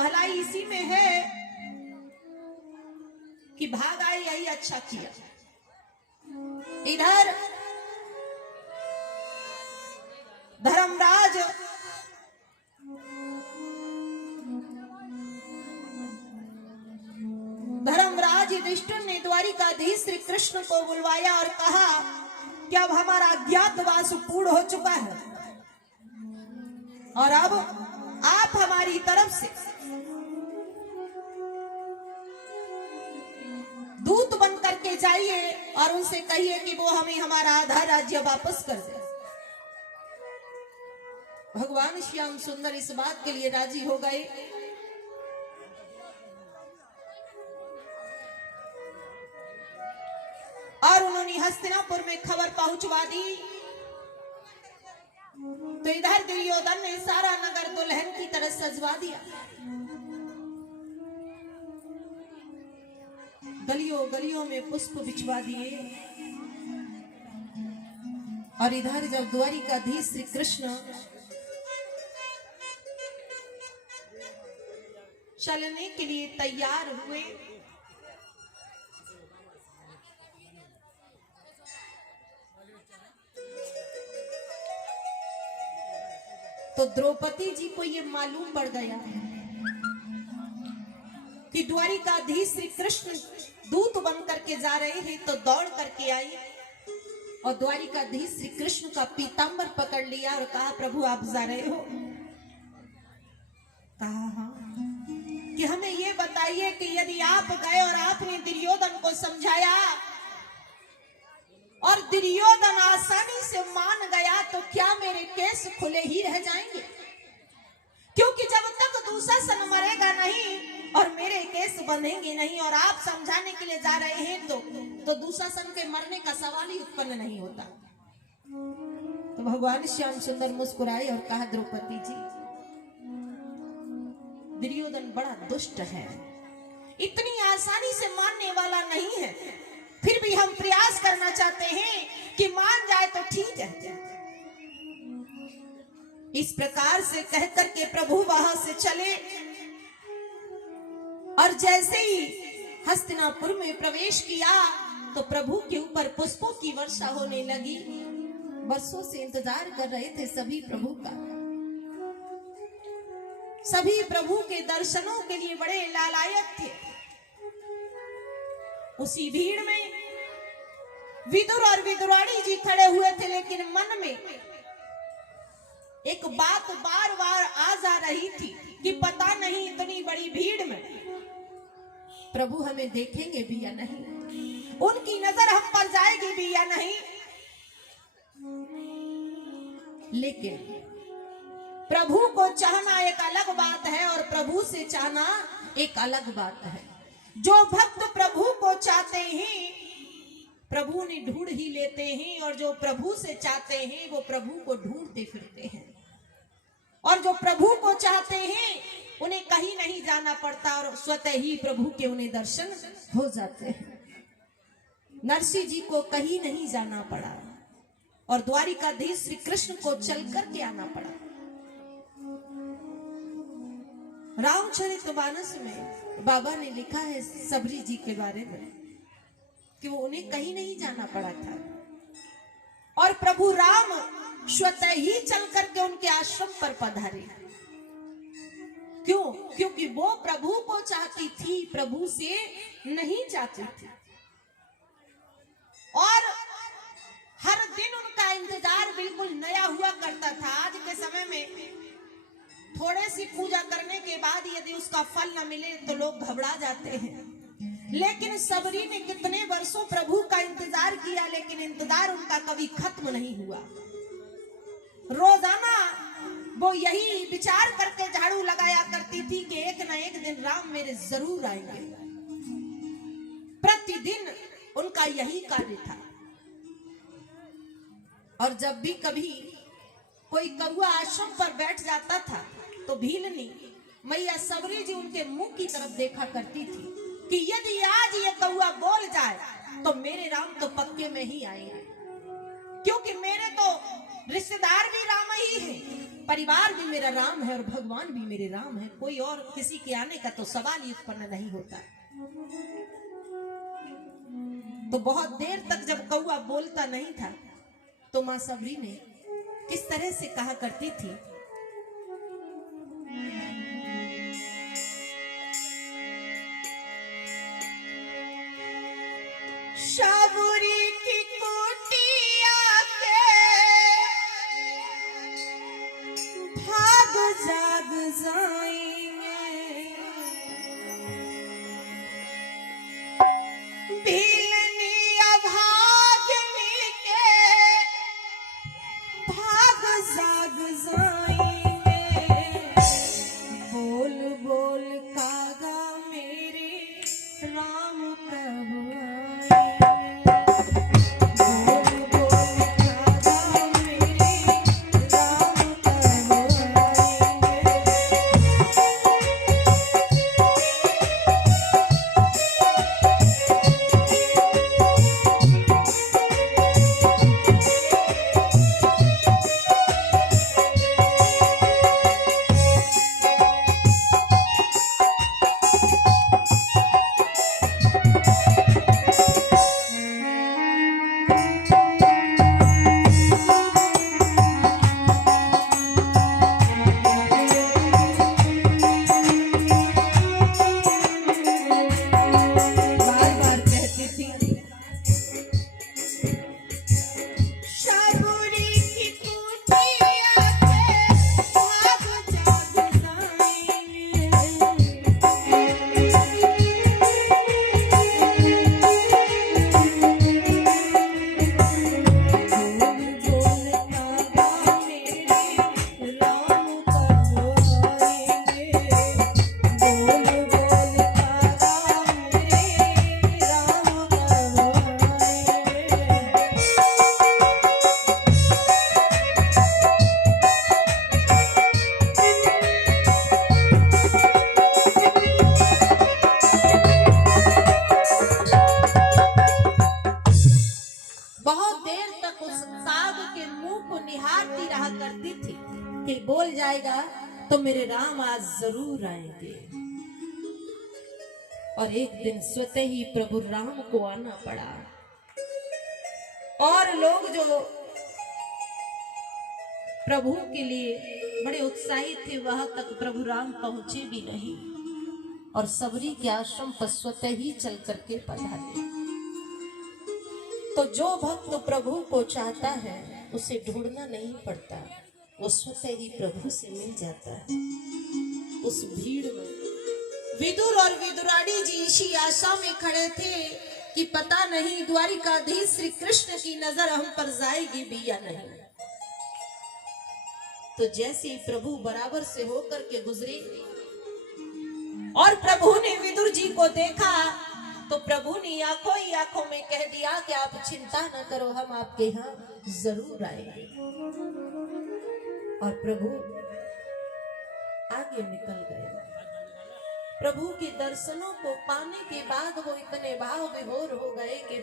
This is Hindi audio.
भलाई इसी में है कि भाग आई, यही अच्छा किया। इधर धर्मराज युधिष्ठिर ने द्वारिकाधीश श्री कृष्ण को बुलवाया और कहा कि अब हमारा अज्ञातवास पूर्ण हो चुका है और अब आप हमारी तरफ से दूत बन करके जाइए और उनसे कहिए कि वो हमें हमारा आधा राज्य वापस कर दे। भगवान श्याम सुंदर इस बात के लिए राजी हो गए। और उन्होंने हस्तिनापुर में खबर पहुंचवा दी। तो इधर दुर्योधन ने सारा नगर दुल्हन की तरह सजवा दिया। गलियों गलियों में पुष्प बिछवा दिए। और इधर जब द्वारिकाधीश श्री कृष्ण चलने के लिए तैयार हुए तो द्रौपदी जी को ये मालूम पड़ गया कि द्वारिकाधीश श्री कृष्ण दूत बन करके जा रहे हैं। तो दौड़ करके आई और द्वारिकाधीश श्री कृष्ण का पीतांबर पकड़ लिया और कहा, प्रभु आप जा रहे हो? कहा हाँ। कि हमें ये बताइए कि यदि आप गए और आपने दुर्योधन को समझाया और दुर्योधन आसानी से मान गया तो क्या मेरे केस खुले ही रह जाएंगे? क्योंकि जब तक दुशासन मरेगा नहीं और मेरे केस बंधेंगे नहीं और आप समझाने के लिए जा रहे हैं तो दुशासन के मरने का सवाल ही उत्पन्न नहीं होता। तो भगवान श्याम सुंदर मुस्कुराए और कहा, द्रौपदी जी दुर्योधन बड़ा दुष्ट है, इतनी आसानी से मानने वाला नहीं है। फिर भी हम प्रयास करना चाहते हैं कि मान जाए तो ठीक है। इस प्रकार से कहकर के प्रभु वहां से चले और जैसे ही हस्तिनापुर में प्रवेश किया तो प्रभु के ऊपर पुष्पों की वर्षा होने लगी। बरसों से इंतजार कर रहे थे सभी प्रभु का। सभी प्रभु के दर्शनों के लिए बड़े लालायत थे। उसी भीड़ में विदुर और विदुराणी जी खड़े हुए थे, लेकिन मन में एक बात बार बार आ जा रही थी कि पता नहीं इतनी बड़ी भीड़ में प्रभु हमें देखेंगे भी या नहीं, उनकी नजर हम पर जाएगी भी या नहीं। लेकिन प्रभु को चाहना एक अलग बात है और प्रभु से चाहना एक अलग बात है। जो भक्त प्रभु को चाहते हैं प्रभु ने ढूंढ ही लेते हैं, और जो प्रभु से चाहते हैं वो प्रभु को ढूंढते फिरते हैं। और जो प्रभु को चाहते हैं उन्हें कहीं नहीं जाना पड़ता और स्वतः ही प्रभु के उन्हें दर्शन हो जाते हैं। नरसिंह जी को कहीं नहीं जाना पड़ा और द्वारिकाधीश श्री कृष्ण को चल करके आना पड़ा। रामचरितमानस में बाबा ने लिखा है सबरी जी के बारे में कि वो उन्हें कहीं नहीं जाना पड़ा था और प्रभु राम स्वतः ही चल करके उनके आश्रम पर पधारे। क्यों? क्योंकि वो प्रभु को चाहती थी, प्रभु से नहीं चाहती थी। और हर दिन उनका इंतजार बिल्कुल नया हुआ करता था। आज के समय में थोड़े सी पूजा करने के बाद यदि उसका फल न मिले तो लोग घबरा जाते हैं, लेकिन सबरी ने कितने वर्षों प्रभु का इंतजार किया, लेकिन इंतजार उनका कभी खत्म नहीं हुआ। रोजाना वो यही विचार करके झाड़ू लगाया करती थी कि एक न एक दिन राम मेरे जरूर आएंगे। प्रतिदिन उनका यही कार्य था। और जब भी कभी कोई कौआ आश्रम पर बैठ जाता था तो भीलनी मैया सबरी जी उनके मुंह की तरफ देखा करती थी कि यदि आज ये कौआ बोल जाए तो मेरे राम तो पक्के में ही आएंगे, क्योंकि मेरे तो रिश्तेदार भी राम ही हैं, परिवार भी मेरा राम है और भगवान भी मेरे राम है, कोई और किसी के आने का तो सवाल ही उत्पन्न नहीं होता। तो बहुत देर तक जब कौआ बोलता नहीं था तो मां सबरी ने किस तरह से कहा करती थी, शाबुरी की कुटिया के भाग जाग जाएंगे, भीलनी अभागनी के भाग जाग जाएंगे, बोल बोल कागा मेरे राम कब बोल जाएगा तो मेरे राम आज जरूर आएंगे। और एक दिन स्वतः ही प्रभु राम को आना पड़ा और लोग जो प्रभु के लिए बड़े उत्साहित थे वहां तक प्रभु राम पहुंचे भी नहीं और सबरी के आश्रम पर स्वतः ही चल करके पधारे। तो जो भक्त प्रभु को चाहता है उसे ढूंढना नहीं पड़ता, वो स्वतः ही प्रभु से मिल जाता है। उस भीड़ में विदुर और विदुरानी जी इसी आशा में खड़े थे कि पता नहीं द्वारिकाधीश श्री कृष्ण की नजर हम पर जाएगी भी या नहीं। तो जैसे ही प्रभु बराबर से होकर के गुजरे और प्रभु ने विदुर जी को देखा तो प्रभु ने आंखों ही आंखों में कह दिया कि आप चिंता न करो, हम आपके यहाँ जरूर आएंगे। और प्रभु आगे निकल गए। प्रभु के दर्शनों को पाने के बाद वो इतने भाव विभोर हो गए कि